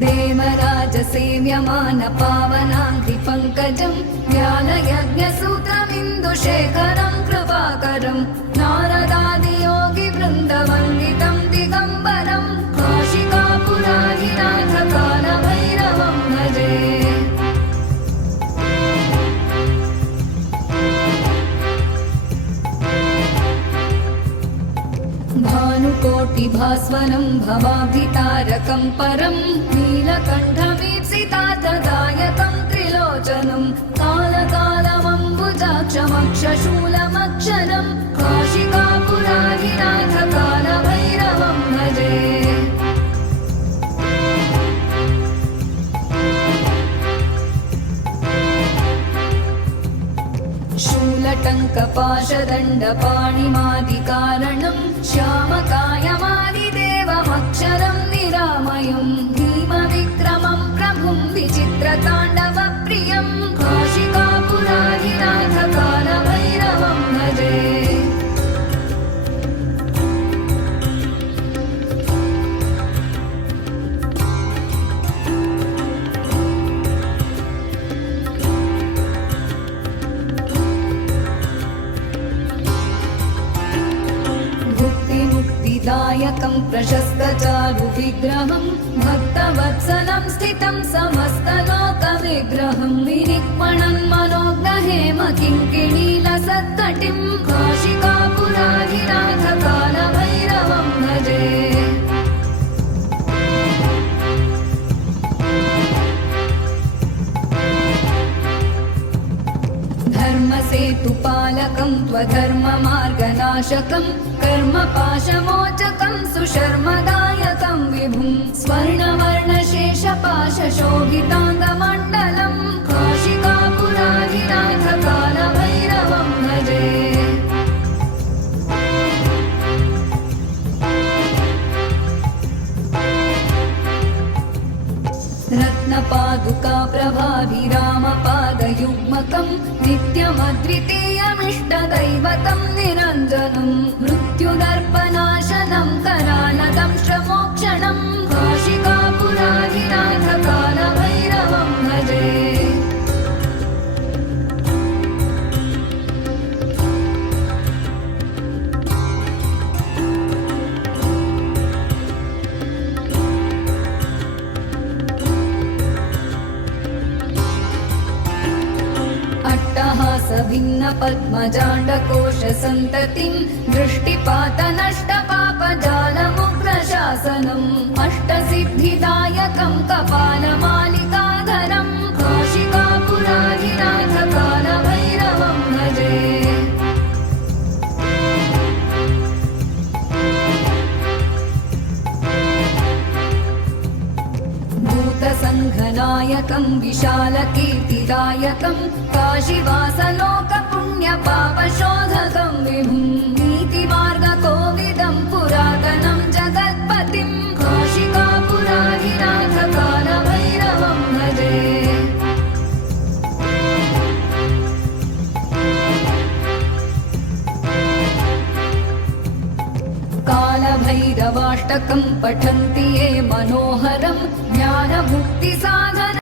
देवराजसेव्यमान पावनाङ्घ्रिपङ्कजं व्यालयज्ञसूत्रमिन्दुशेखरं कृपाकरं नारदादियोगिवृन्दवन्दितं दिगम्बरं काशिकापुराधिनाथकालभैरवं भजे। भानुकोटिभास्वरं भवाब्धितारकं परं नीलकण्ठमीप्सितार्थदायकं त्रिलोचनं कालकालमम्बुजाक्षमक्षशूलमक्षरं काशिकापुराधिनाथकालभैरवं भजे। शूलटङ्कपाशदण्डपाणिमादिकारणं श्यामकायमादिदेवमक्षरं निरामयं भीमविक्रमं प्रभुं विचित्रताण्डवप्रियं काशिकापुराधिनाथकालभैरवं भजे। दायकं प्रशस्तचारुविग्रहं भक्तवत्सलं स्थितं समस्तलोकविग्रहं विनिक्मणन् मनोग्रहेम किङ्किणीलसत्कटिं काशिकापुराधिनाथकालभैरवं भजे। धर्मसेतुपालकं त्वधर्ममार्गनाशकं कर्मपाशमोचकं सुशर्मदायकं विभुं स्वर्णवर्णशेषपाशशोभिताङ्गमण्डलं काशिकापुराधिनाथकालभैरवं भजे। रत्नपादुकाप्रभाभिरामपादयुग्मकं नित्यमद्वितीयमिष्टदैवतं निरञ्जनं मृत्युदर्पनाशनं करालदंष्ट्रमोक्षणं काशिकापुराधिनाथकालभैरवं भजे। भिन्नपद्मजाण्डकोशसन्ततिं दृष्टिपातनष्टपापजालमुग्रशासनम् अष्टसिद्धिदायकं कपालमालिकाधरं काशिकापुराधिनाथकालभैरवं भजे। भूतसङ्घनायकं विशालकीर्तिदायकं काशीवासलोकपुण्यपापशोधकं विभुं नीतिमार्गकोविदं पुरातनं जगत्पतिं काशिकापुराधिनाथकालभैरवं भजे। कालभैरवाष्टकं पठन्